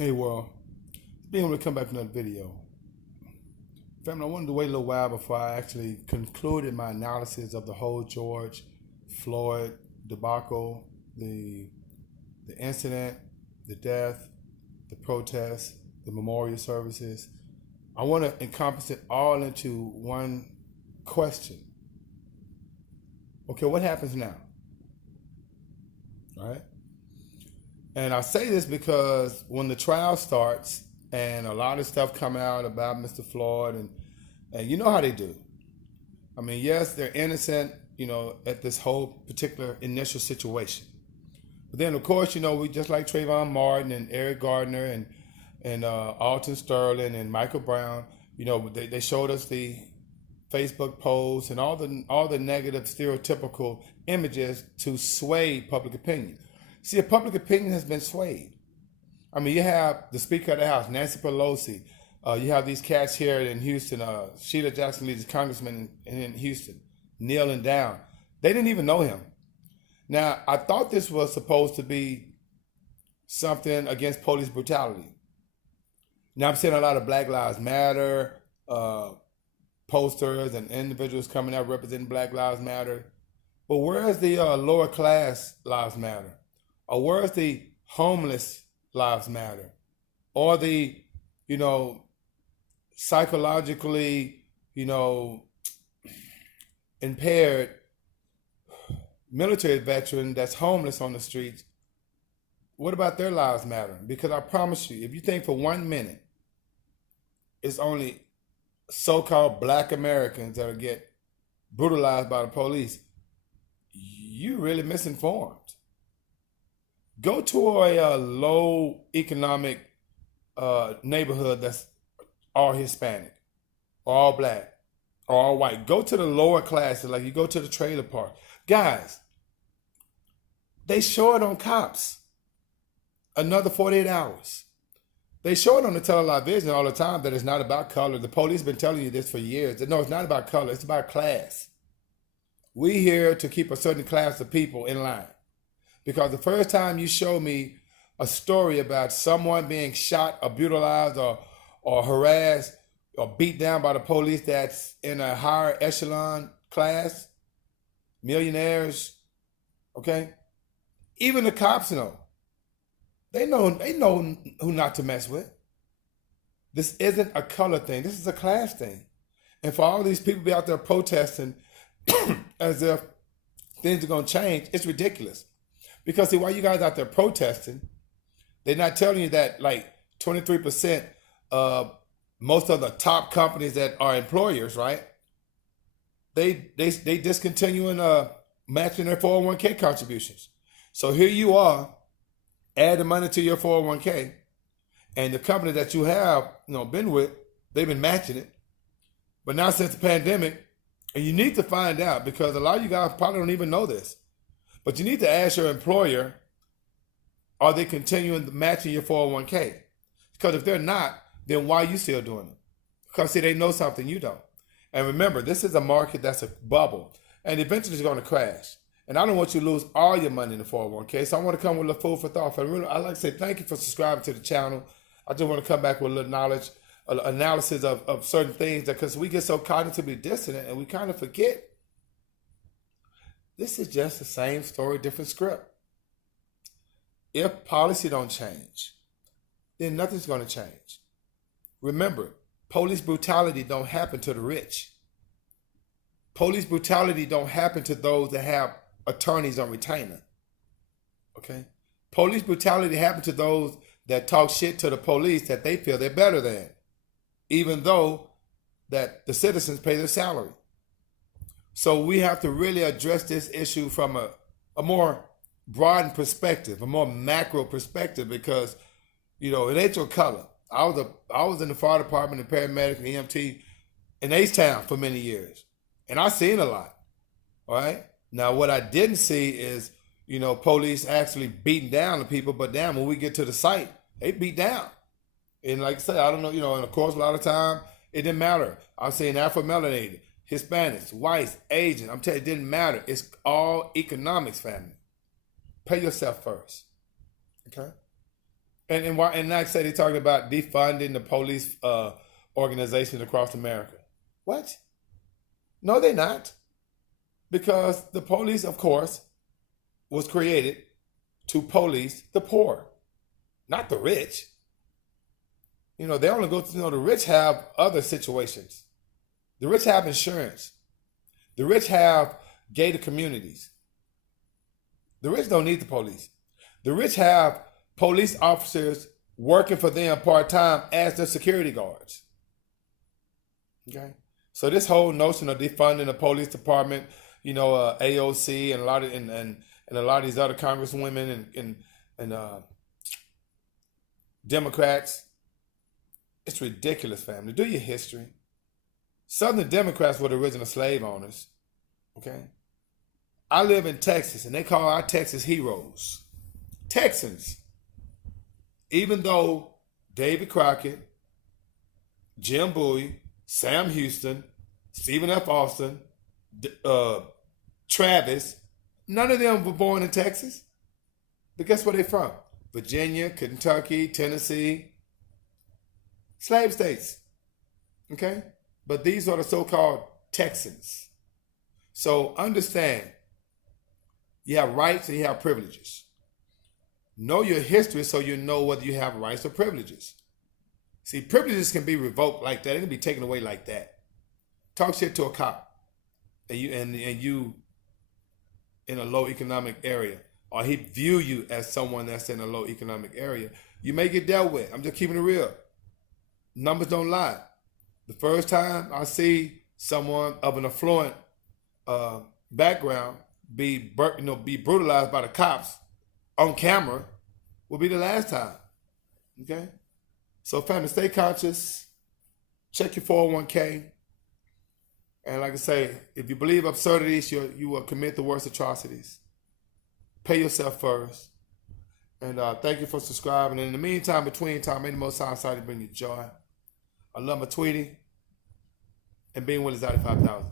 Hey, well, being able to come back to another video. Family, I wanted to wait a little while before I actually concluded my analysis of the whole George Floyd debacle, the incident, the death, the protests, the memorial services. I want to encompass it all into one question. Okay, what happens now? All right? And I say this because when the trial starts and a lot of stuff come out about Mr. Floyd and you know how they do. I mean, yes, they're innocent, at this whole particular initial situation. But then, of course, we just like Trayvon Martin and Eric Gardner and Alton Sterling and Michael Brown, they showed us the Facebook posts and all the negative stereotypical images to sway public opinion. See, a public opinion has been swayed. I mean, you have the Speaker of the House, Nancy Pelosi. You have these cats here in Houston, Sheila Jackson Lee, the congressman in Houston, kneeling down. They didn't even know him. Now, I thought this was supposed to be something against police brutality. Now, I'm seeing a lot of Black Lives Matter posters and individuals coming out representing Black Lives Matter. But where's the lower class lives matter? Or where's the homeless lives matter? Or the, psychologically, impaired military veteran that's homeless on the streets? What about their lives matter? Because I promise you, if you think for 1 minute it's only so-called Black Americans that will get brutalized by the police, you really misinformed. Go to a low economic neighborhood that's all Hispanic, or all Black, or all white. Go to the lower classes, like you go to the trailer park. Guys, they show it on Cops, another 48 hours. They show it on the television all the time that it's not about color. The police have been telling you this for years. No, it's not about color. It's about class. We here to keep a certain class of people in line. Because the first time you show me a story about someone being shot or brutalized or harassed or beat down by the police that's in a higher echelon class, millionaires, okay? Even the cops know. They know who not to mess with. This isn't a color thing. This is a class thing. And for all these people be out there protesting as if things are going to change, it's ridiculous. Because see, while you guys out there protesting, they're not telling you that like 23% of most of the top companies that are employers, right? They discontinuing matching their 401k contributions. So here you are, adding money to your 401k, and the company that you have, been with, they've been matching it. But now since the pandemic, and you need to find out, because a lot of you guys probably don't even know this, but you need to ask your employer, are they continuing to matching your 401k? Because if they're not, then why are you still doing it? Because see, they know something you don't. And remember, this is a market that's a bubble, and eventually it's going to crash. And I don't want you to lose all your money in the 401k, so I want to come with a food for thought. And really, I'd like to say thank you for subscribing to the channel. I just want to come back with a little knowledge, analysis of certain things, because we get so cognitively dissonant and we kind of forget this is just the same story, different script. If policy don't change, then nothing's going to change. Remember, police brutality don't happen to the rich. Police brutality don't happen to those that have attorneys on retainer. Okay? Police brutality happens to those that talk shit to the police that they feel they're better than, even though that the citizens pay their salary. So we have to really address this issue from a more broad perspective, a more macro perspective, because, it ain't your color. I was in the fire department and paramedic and EMT in H-Town for many years, and I seen a lot. All right. Now, what I didn't see is, police actually beating down the people, but damn, when we get to the site, they beat down. And like I said, I don't know, and of course, a lot of time, it didn't matter. I'm saying Afro-melanated, Hispanics, whites, Asians. I'm telling you, it didn't matter. It's all economics, family. Pay yourself first. Okay? And like I said, they're talking about defunding the police organizations across America. What? No, they're not. Because the police, of course, was created to police the poor, not the rich. They only go to, the rich have other situations. The rich have insurance. The rich have gated communities. The rich don't need the police. The rich have police officers working for them part-time as their security guards. Okay? So this whole notion of defunding the police department, AOC and a lot of these other congresswomen and Democrats, it's ridiculous, family. Do your history. Southern Democrats were the original slave owners. Okay? I live in Texas, and they call our Texas heroes Texans. Even though David Crockett, Jim Bowie, Sam Houston, Stephen F. Austin, Travis, none of them were born in Texas. But guess where they're from? Virginia, Kentucky, Tennessee. Slave states. Okay? But these are the so-called Texans. So understand, you have rights and you have privileges. Know your history so you know whether you have rights or privileges. See, privileges can be revoked like that. It can be taken away like that. Talk shit to a cop, and you in a low economic area, or he view you as someone that's in a low economic area, you may get dealt with. I'm just keeping it real. Numbers don't lie. The first time I see someone of an affluent background be brutalized by the cops on camera will be the last time. Okay? So family, stay conscious. Check your 401k. And like I say, if you believe absurdities, you will commit the worst atrocities. Pay yourself first. And thank you for subscribing. And in the meantime, between time, may the Most High to bring you joy. I love my Tweety. And being with is out of 5,000.